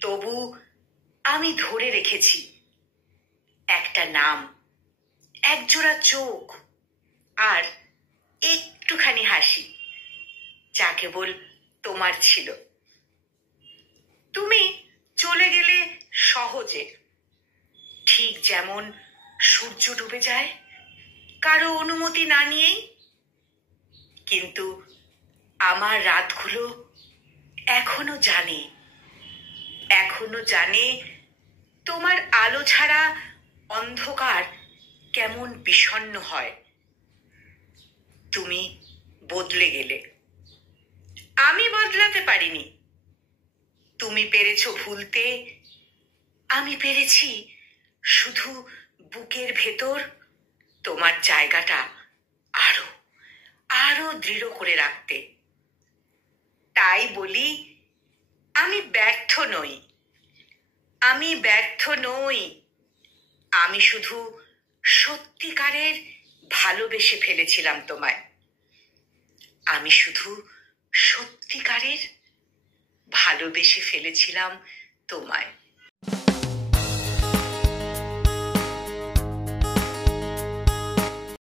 তবু আমি ধরে রেখেছি একটা নাম, একজোড়া চোখ আর একটুখানি হাসি, যা কেবল তোমার ছিল। তুমি চলে গেলে সহজে, ঠিক যেমন সূর্য ডুবে যায় কারো অনুমতি না নিয়েই। কিন্তু আমার রাতগুলো এখনো জানে তোমার আলো ছাড়া অন্ধকার কেমন বিষণ্ণ হয়। তুমি বদলে গেলে, আমি বদলাতে পারিনি। তুমি পেরেছো ভুলতে, আমি পেরেছি শুধু বুকের ভেতর তোমার জায়গাটা আরো আরো দৃঢ় করে রাখতে। তাই বলি, আমি ব্যর্থ নই। আমি শুধু সত্যিকারের ভালোবেসে ফেলেছিলাম তোমায়। আমি শুধু সত্যিকারের ভালোবেসে ফেলেছিলাম তোমায়।